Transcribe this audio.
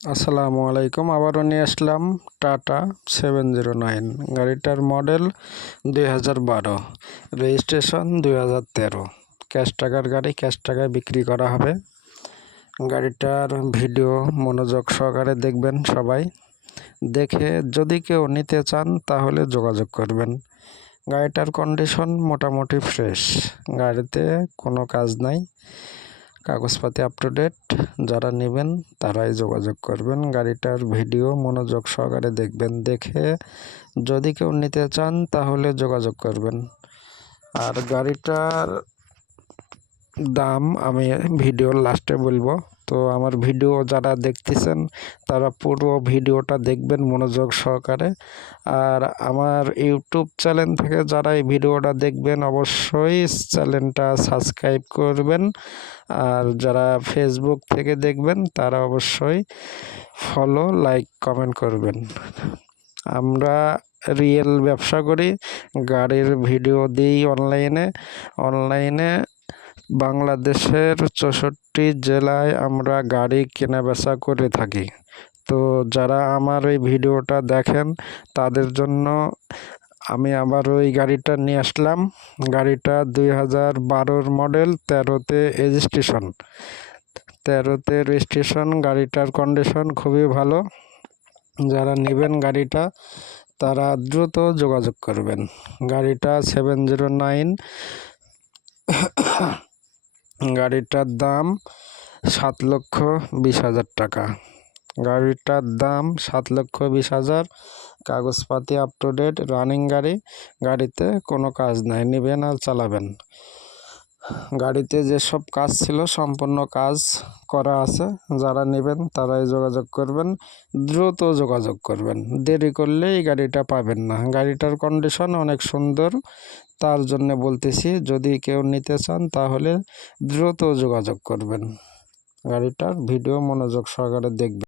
আসসালামু আলাইকুম। আবারও নিয়ে আসলাম টাটা 709। গাড়িটার মডেল 2012, রেজিস্ট্রেশন 2013। ক্যাশ টাকার গাড়ি, ক্যাশ টাকায় বিক্রি করা হবে। গাড়িটার ভিডিও মনোযোগ সহকারে দেখবেন সবাই। দেখে যদি কেউ নিতে চান তাহলে যোগাযোগ করবেন। গাড়িটার কন্ডিশন মোটামুটি ফ্রেশ, গাড়িতে কোনো কাজ নাই, কাগজপাতি আপ টু ডেট। যারা নেবেন তারাই যোগাযোগ করবেন। গাড়িটার ভিডিও মনোযোগ সহকারে দেখবেন। দেখে যদি কেউ নিতে চান তাহলে যোগাযোগ করবেন। আর গাড়িটার দাম আমি ভিডিওর লাস্টে বলবো। তো আমার ভিডিও যারা দেখতেছেন তারা পুরো ভিডিওটা দেখবেন মনোযোগ সহকারে। আর আমার ইউটিউব চ্যানেল থেকে যারা এই ভিডিওটা দেখবেন অবশ্যই চ্যানেলটা সাবস্ক্রাইব করবেন। আর যারা ফেসবুক থেকে দেখবেন তারা অবশ্যই ফলো, লাইক, কমেন্ট করবেন। আমরা রিয়েল ব্যবসা করি, গাড়ির ভিডিও দিই অনলাইনে বাংলাদেশের 64 জেলায় আমরা গাড়ি কেনাবেচা করে থাকি। তো যারা আমার এই ভিডিওটা দেখেন তাদের জন্য আমি আবার ওই গাড়িটা নিয়ে আসলাম। গাড়িটা 2012 মডেল, 13তে রেজিস্ট্রেশন। গাড়িটার কন্ডিশন খুবই ভালো। যারা নেবেন গাড়িটা তারা দ্রুত যোগাযোগ করবেন। গাড়িটা 709। গাড়িটার দাম 7,20,000 টাকা। গাড়িটার দাম 7,20,000। কাগজপাতি আপ টু ডেট, রানিং গাড়ি। গাড়িতে কোনো কাজ নাই, নেবেন আর চালাবেন। গাড়িতে যেসব কাজ ছিল সম্পূর্ণ কাজ করা আছে। যারা নেবেন তারাই যোগাযোগ করবেন, দ্রুত যোগাযোগ করবেন। দেরি করলে এই গাড়িটা পাবেন না। গাড়িটার কন্ডিশন অনেক সুন্দর, তার জন্য বলতেছি যদি কেউ নিতে চান তাহলে দ্রুত যোগাযোগ করবেন। গাড়িটার ভিডিও মনোযোগ সহকারে দেখবেন।